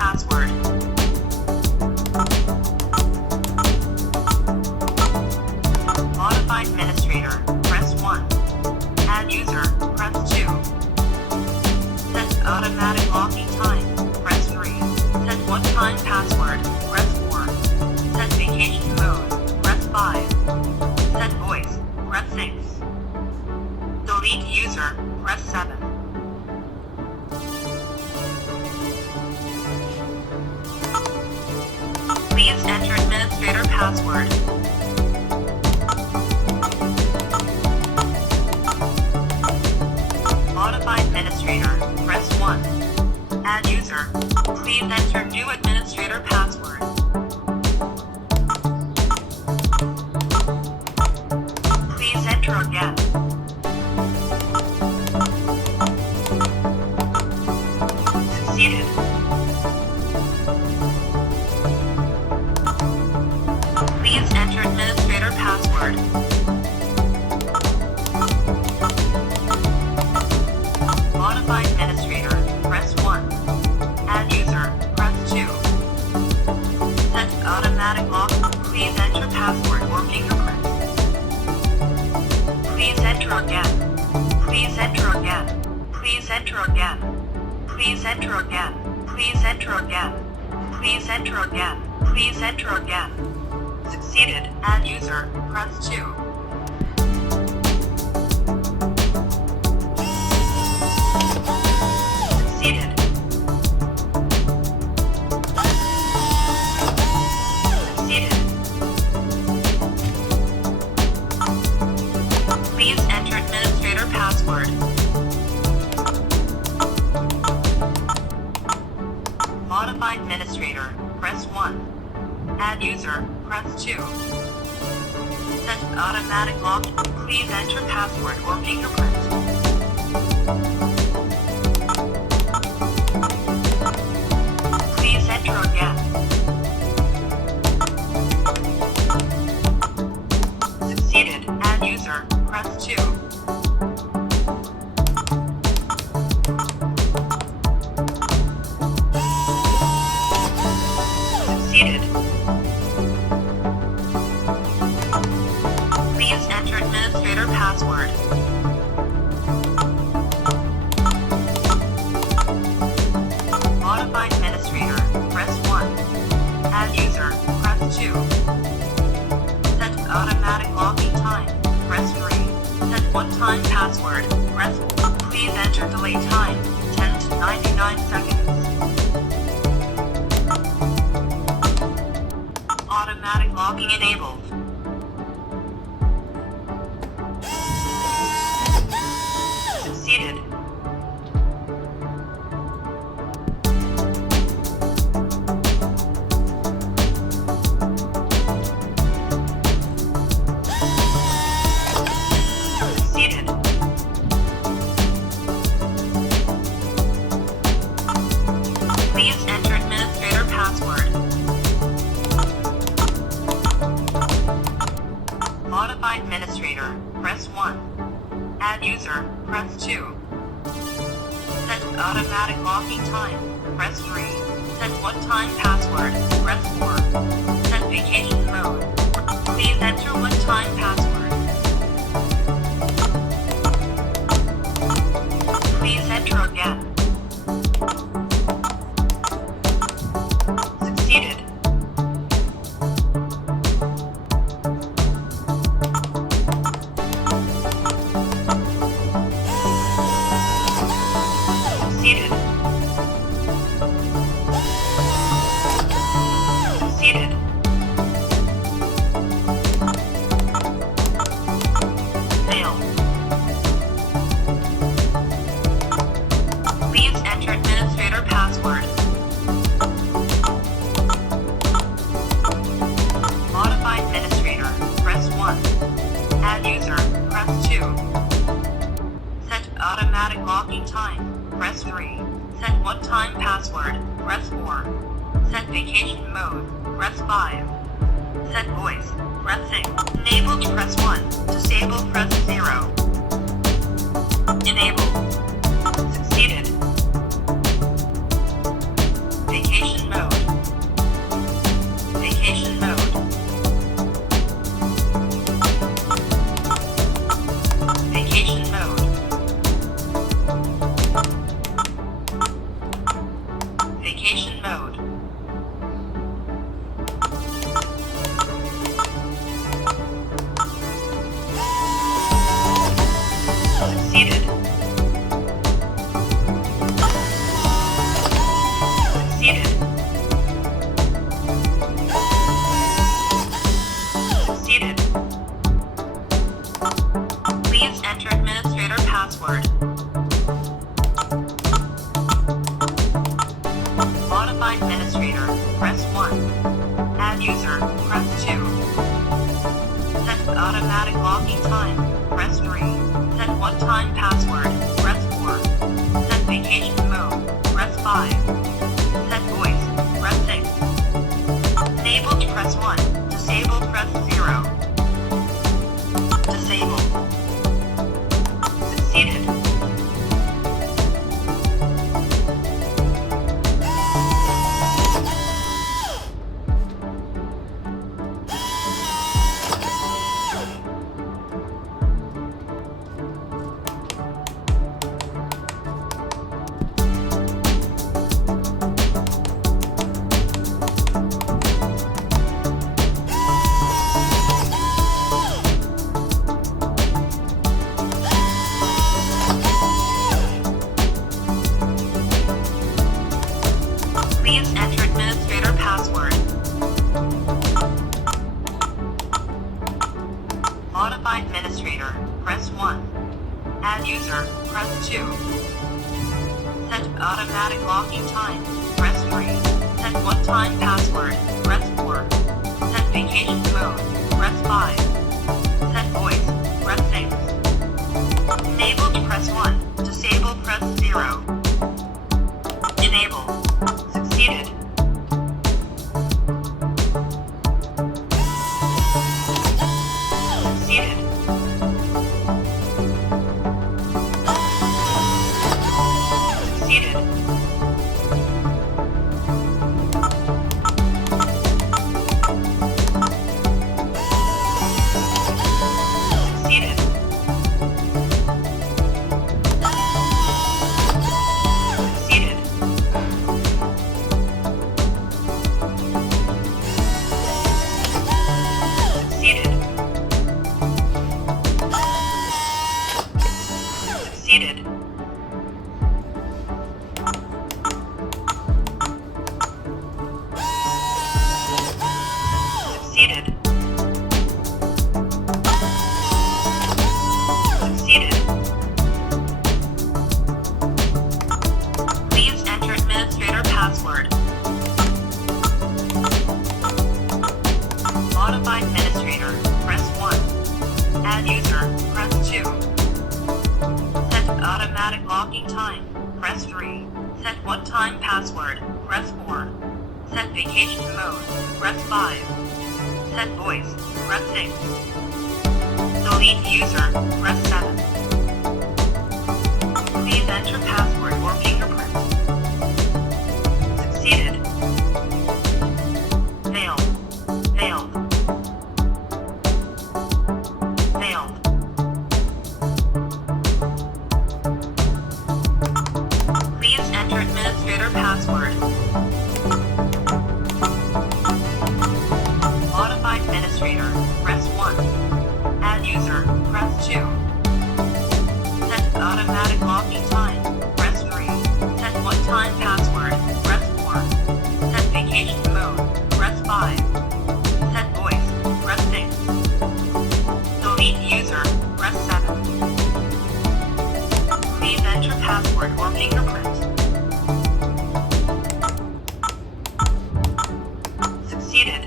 password. Modify administrator, press 1. Add user, press 2. Set automatic locking time, press 3. Set one-time password, press 4. Set vacation mode, press 5. Set voice, press 6. Delete user, press 7. Please enter administrator password. Modify administrator, press 1. Add user. Please enter new administrator password. Please enter again. Succeeded. Please enter administrator password. Modify administrator, press 1. Add user, press 2. Set automatic lock. Please enter password or fingerprint. Please enter again. Please enter again. Please enter again. Please enter again. Please enter again. Please enter again. Please enter again. Succeeded. Add user, press 2. Succeeded. Succeeded. Please enter administrator password. Modify administrator, press 1. Add user, press 2. Set automatic lock. Please enter password or fingerprint. Please enter again. Succeeded. Add user, press 2. Succeeded. Please enter administrator password. Modify administrator, press 1. Add user, press 2. Set automatic locking time, press 3. Set one-time password, press 4. Please enter delay time, 10 to 99 seconds. Automatic locking enabled. Succeeded. Succeeded. Please enter administrator password. Modify administrator, press 1. Add user, press 2. Set automatic locking time, press 3. Set one-time password, press 4. Set vacation mode. Please enter one-time password. Please enter again. Succeeded. Succeeded. Succeeded. Failed. Please enter administrator password. Modify administrator, press 1. Add user, press 2. Set automatic locking time, press 3. Set one-time password, press 4. Set vacation mode, press 5. Set voice, press 6. Enabled, press 1. Disable, press 0. Enable. Succeeded. Vacation Succeeded. Please enter administrator password. Modify administrator, press 1. Add user, press 2. Set automatic locking time, press 3. Set one-time password, press 4. Set vacation mode, press 5. Set voice, press 6. Enabled, press 1. Disable, press 0. Disable. Succeeded. Please enter administrator password. Modify administrator, press 1. Add user, press 2. Set automatic locking time, press 3. Set one-time password, press 4. Set vacation mode, press 5. Set voice, press 6. Enabled, press 1. Disable, press 0. Enable. Succeeded. Succeeded. Succeeded. Succeeded. Succeeded. Succeeded. Succeeded. Succeeded. Please enter administrator password. Modify administrator, press 1. Add user, press 2. Set automatic locking time, press 3. Set one-time password, press 4. Set vacation mode, press 5. Set voice, press 6. Delete user, press 7. Please enter password or fingerprint. Succeeded. Failed. Failed. Failed. Please enter administrator password. Modify administrator, press 1. Add user, press 2. Set automatic locking time, press 3. Set one-time password, press 4. Set vacation mode, press 5. Set voice, press 6. Delete user, press 7. Please enter password or fingerprint. Succeeded.